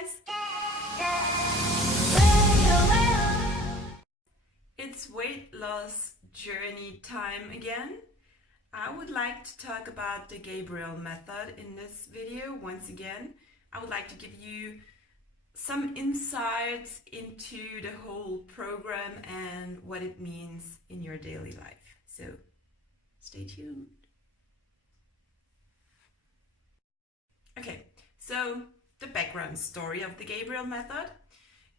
guys! It's weight loss journey time again. I would like to talk about the Gabriel method in this video once again. I would like to give you some insights into the whole program and what it means in your daily life. So stay tuned. Okay, so the background story of the Gabriel method.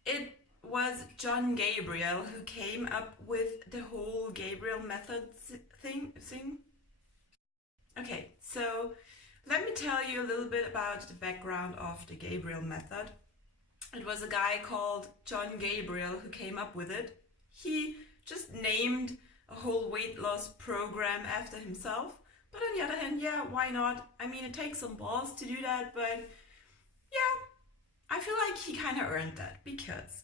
It was John Gabriel who came up with the whole Gabriel method thing. Okay, so let me tell you a little bit about the background of the Gabriel method. It was a guy called John Gabriel who came up with it. He just named a whole weight loss program after himself. But on the other hand, yeah, why not? I mean, it takes some balls to do that, but yeah, I feel like he kind of earned that because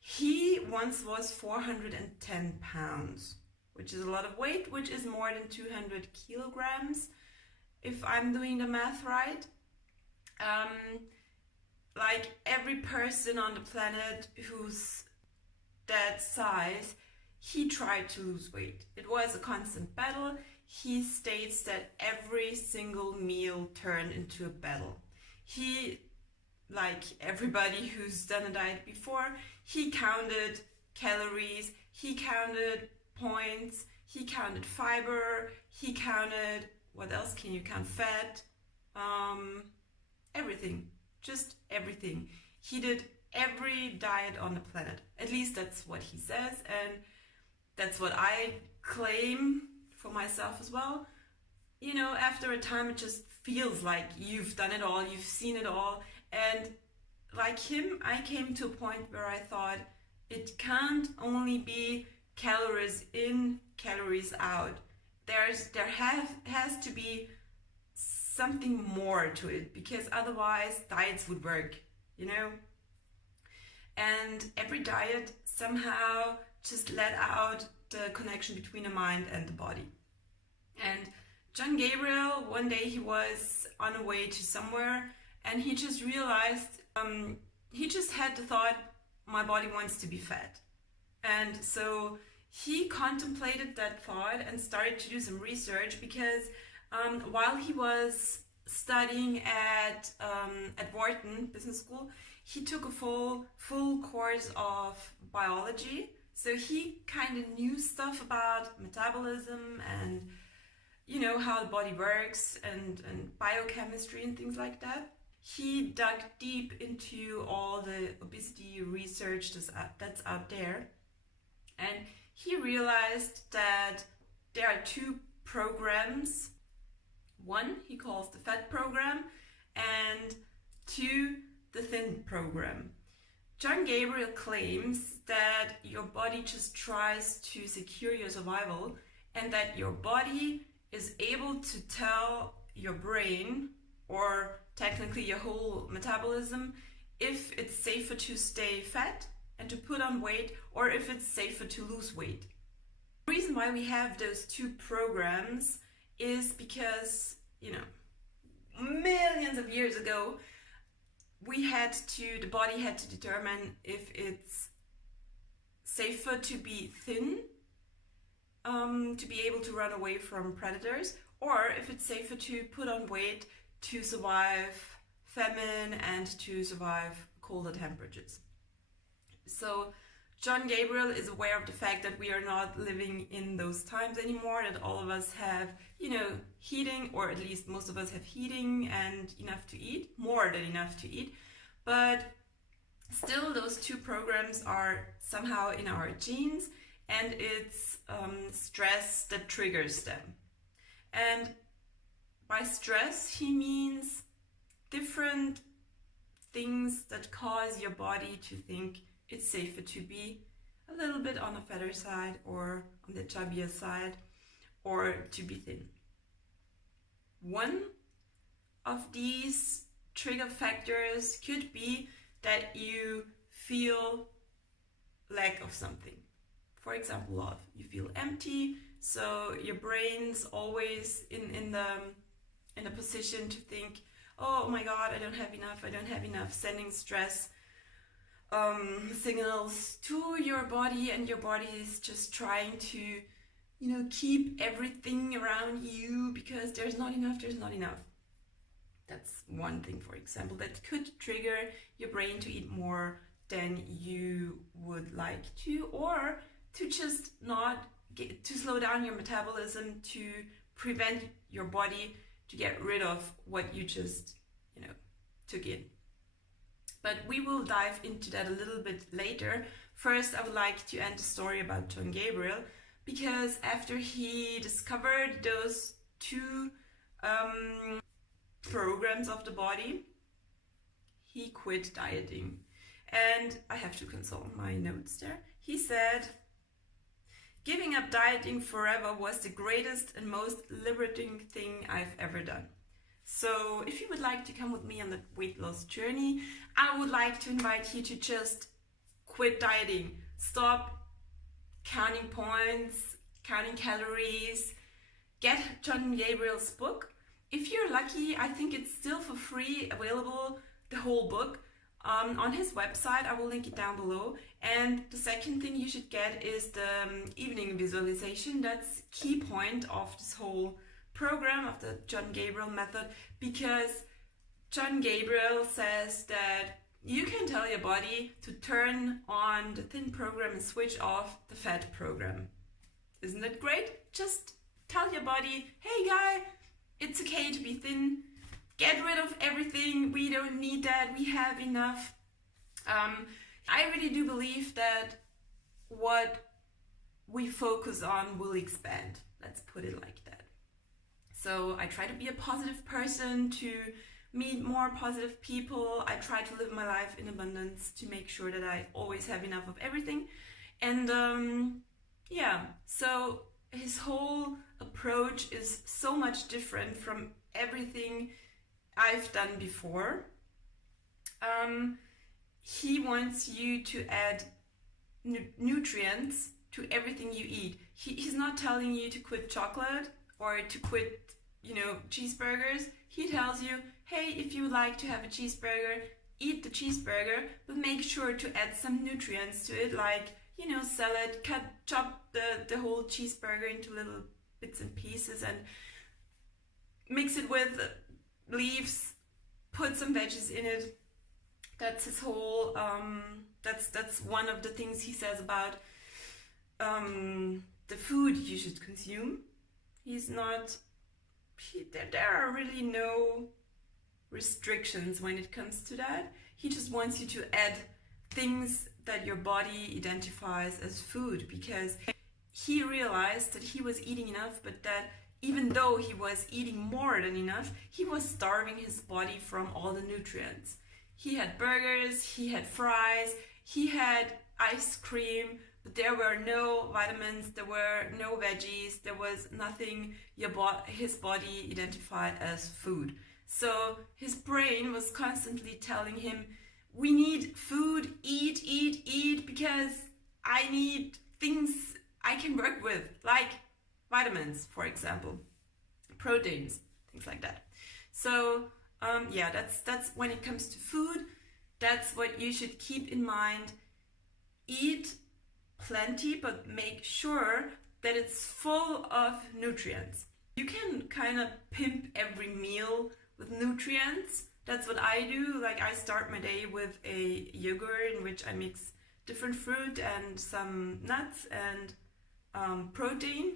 he once was 410 pounds, which is a lot of weight, which is more than 200 kilograms, if I'm doing the math right. Like every person on the planet who's that size, he tried to lose weight. It was a constant battle. He states that every single meal turned into a battle. He, like everybody who's done a diet before, he counted calories, he counted points, he counted fiber, he counted, what else can you count? Fat, everything, just everything. He did every diet on the planet. At least that's what he says, and that's what I claim for myself as well. You know, after a time it just feels like you've done it all, you've seen it all, and like him, I came to a point where I thought it can't only be calories in, calories out. There has to be something more to it, because otherwise diets would work, you know? And every diet somehow just let out the connection between the mind and the body. And John Gabriel, one day he was on a way to somewhere and he just realized, he just had the thought, my body wants to be fat. And so he contemplated that thought and started to do some research, because while he was studying at Wharton Business School, he took a full course of biology. So he kind of knew stuff about metabolism and, you know, how the body works and biochemistry and things like that. He dug deep into all the obesity research that's out there. And he realized that there are two programs. One he calls the fat program, and two, the thin program. John Gabriel claims that your body just tries to secure your survival, and that your body is able to tell your brain, or technically your whole metabolism, if it's safer to stay fat and to put on weight, or if it's safer to lose weight. The reason why we have those two programs is because, you know, millions of years ago, the body had to determine if it's safer to be thin, to be able to run away from predators, or if it's safer to put on weight to survive famine and to survive colder temperatures. So John Gabriel is aware of the fact that we are not living in those times anymore, that all of us have, you know, heating, or at least most of us have heating and enough to eat, more than enough to eat. But still, those two programs are somehow in our genes, and it's stress that triggers them. And by stress, he means different things that cause your body to think it's safer to be a little bit on the fatter side, or on the chubbier side, or to be thin. One of these trigger factors could be that you feel lack of something. For example, love. You feel empty, so your brain's always in the position to think, oh my God, I don't have enough, sending stress signals to your body, and your body is just trying to, you know, keep everything around you because there's not enough. That's one thing, for example, that could trigger your brain to eat more than you would like to, or to just not get, to slow down your metabolism, to prevent your body to get rid of what you just, you know, took in. But we will dive into that a little bit later. First, I would like to end the story about John Gabriel, because after he discovered those two programs of the body, he quit dieting. And I have to consult my notes there. He said, "Giving up dieting forever was the greatest and most liberating thing I've ever done." So if you would like to come with me on the weight loss journey, I would like to invite you to just quit dieting. Stop counting points, counting calories. Get John Gabriel's book. If you're lucky, I think it's still for free available, the whole book, on his website. I will link it down below. And the second thing you should get is the evening visualization. That's key point of this whole program, of the John Gabriel method, because John Gabriel says that you can tell your body to turn on the thin program and switch off the fat program. Isn't that great? Just tell your body, hey guy, it's okay to be thin. Get rid of everything. We don't need that. We have enough. I really do believe that what we focus on will expand. Let's put it like that. So I try to be a positive person, to meet more positive people. I try to live my life in abundance, to make sure that I always have enough of everything. And yeah, so his whole approach is so much different from everything I've done before. He wants you to add nutrients to everything you eat. He's not telling you to quit chocolate or to quit, you know, cheeseburgers. He tells you, hey, if you would like to have a cheeseburger, eat the cheeseburger, but make sure to add some nutrients to it, like, you know, salad, chop the whole cheeseburger into little bits and pieces and mix it with leaves, put some veggies in it. That's his whole, that's one of the things he says about the food you should consume. There are really no restrictions when it comes to that. He just wants you to add things that your body identifies as food, because he realized that he was eating enough, but that even though he was eating more than enough, he was starving his body from all the nutrients. He had burgers, he had fries, he had ice cream, but there were no vitamins, there were no veggies, there was nothing his body identified as food. So his brain was constantly telling him, we need food, eat, because I need things I can work with, like vitamins, for example, proteins, things like that. So yeah, that's when it comes to food. That's what you should keep in mind. Eat plenty, but make sure that it's full of nutrients. You can kind of pimp every meal with nutrients. That's what I do. Like, I start my day with a yogurt in which I mix different fruit and some nuts and protein.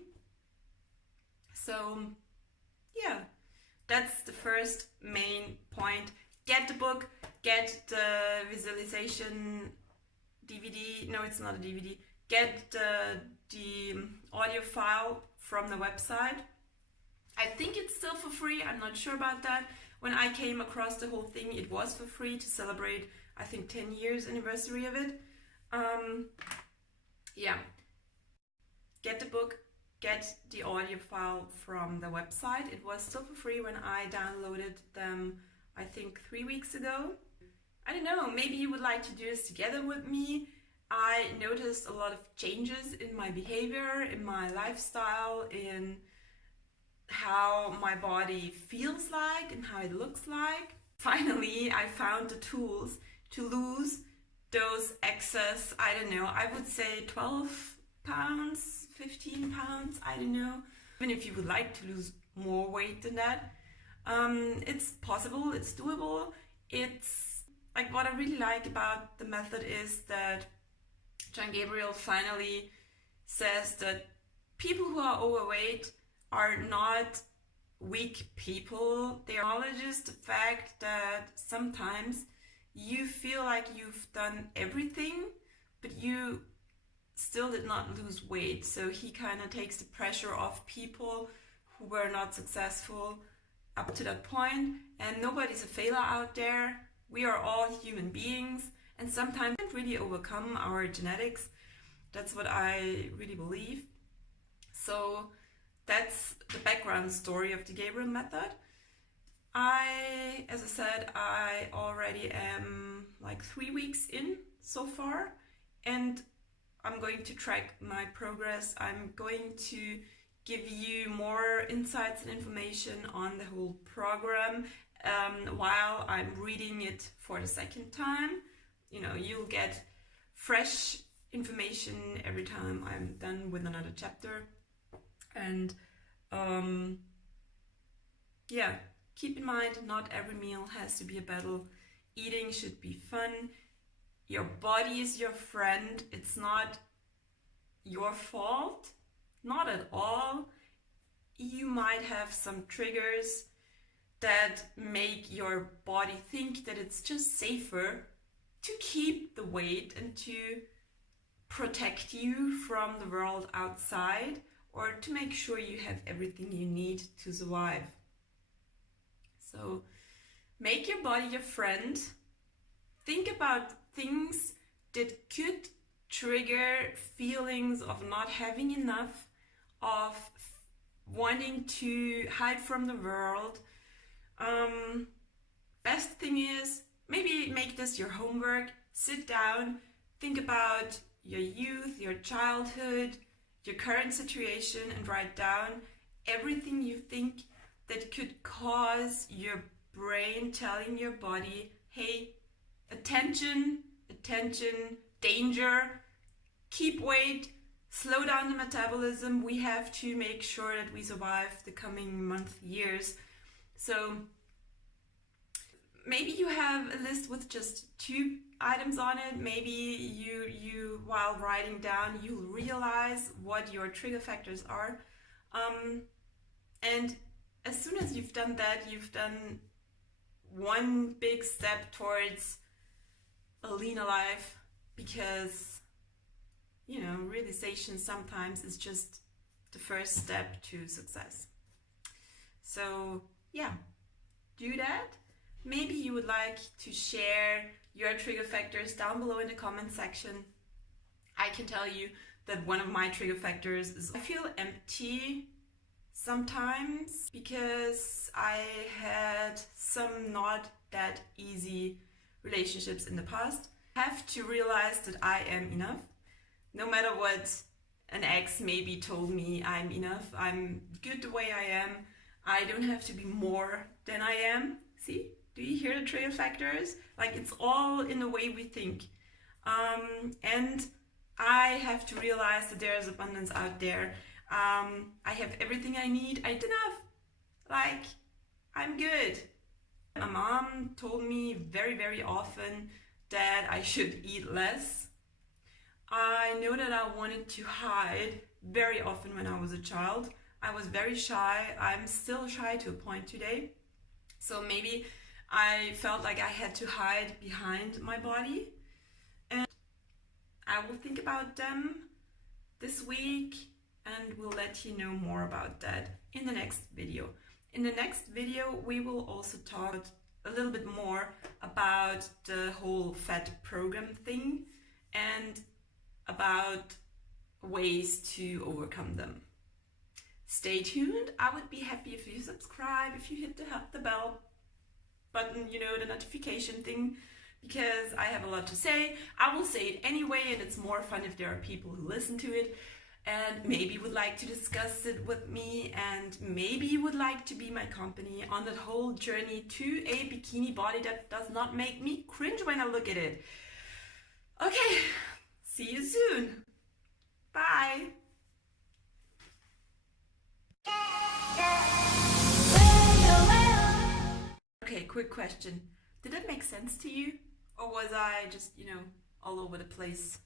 So yeah, that's the first main point. Get the book, get the visualization DVD. No, it's not a DVD. Get the audio file from the website. I think it's still for free. I'm not sure about that. When I came across the whole thing, it was for free to celebrate, I think, 10 years anniversary of it. Yeah. Get the book, get the audio file from the website. It was still for free when I downloaded them, I think 3 weeks ago. I don't know, maybe you would like to do this together with me. I noticed a lot of changes in my behavior, in my lifestyle, in how my body feels like and how it looks like. Finally, I found the tools to lose those excess, I don't know, I would say 12 pounds, 15 pounds, I don't know. Even if you would like to lose more weight than that, it's possible, it's doable. It's like, what I really like about the method is that Gabriel finally says that people who are overweight are not weak people. They acknowledges the fact that sometimes you feel like you've done everything, but you still did not lose weight. So he kind of takes the pressure off people who were not successful up to that point. And nobody's a failure out there. We are all human beings, and sometimes we can't really overcome our genetics. That's what I really believe. So that's the background story of the Gabriel method. As I said, I already am like 3 weeks in so far, and I'm going to track my progress. I'm going to give you more insights and information on the whole program while I'm reading it for the second time. You know, you'll get fresh information every time I'm done with another chapter. And yeah, keep in mind, not every meal has to be a battle. Eating should be fun. Your body is your friend. It's not your fault, not at all. You might have some triggers that make your body think that it's just safer to keep the weight and to protect you from the world outside, or to make sure you have everything you need to survive. So make your body your friend. Think about things that could trigger feelings of not having enough, of wanting to hide from the world. Best thing is, maybe make this your homework. Sit down, think about your youth, your childhood, your current situation, and write down everything you think that could cause your brain telling your body, hey, attention, attention, danger, keep weight, slow down the metabolism. We have to make sure that we survive the coming month, years. So maybe you have a list with just 2 items on it. Maybe you while writing down, you realize what your trigger factors are. And as soon as you've done that, you've done one big step towards a leaner life, because, you know, realization sometimes is just the first step to success. So yeah, do that. Maybe you would like to share your trigger factors down below in the comment section. I can tell you that one of my trigger factors is I feel empty sometimes because I had some not that easy relationships in the past. I have to realize that I am enough. No matter what an ex maybe told me, I'm enough. I'm good the way I am. I don't have to be more than I am. See? Do you hear the trigger factors? Like, it's all in the way we think. And I have to realize that there's abundance out there. I have everything I need. I don't have, like, I'm good. My mom told me very, very often that I should eat less. I know that I wanted to hide very often when I was a child. I was very shy. I'm still shy to a point today. So maybe I felt like I had to hide behind my body. And I will think about them this week and will let you know more about that in the next video. In the next video, we will also talk a little bit more about the whole fat program thing and about ways to overcome them. Stay tuned. I would be happy if you subscribe, if you hit the bell button, you know, the notification thing, because I have a lot to say. I will say it anyway, and it's more fun if there are people who listen to it. and maybe would like to discuss it with me, and maybe you would like to be my company on that whole journey to a bikini body that does not make me cringe when I look at it. Okay, see you soon. Bye. Okay, quick question. Did that make sense to you? Or was I just, all over the place?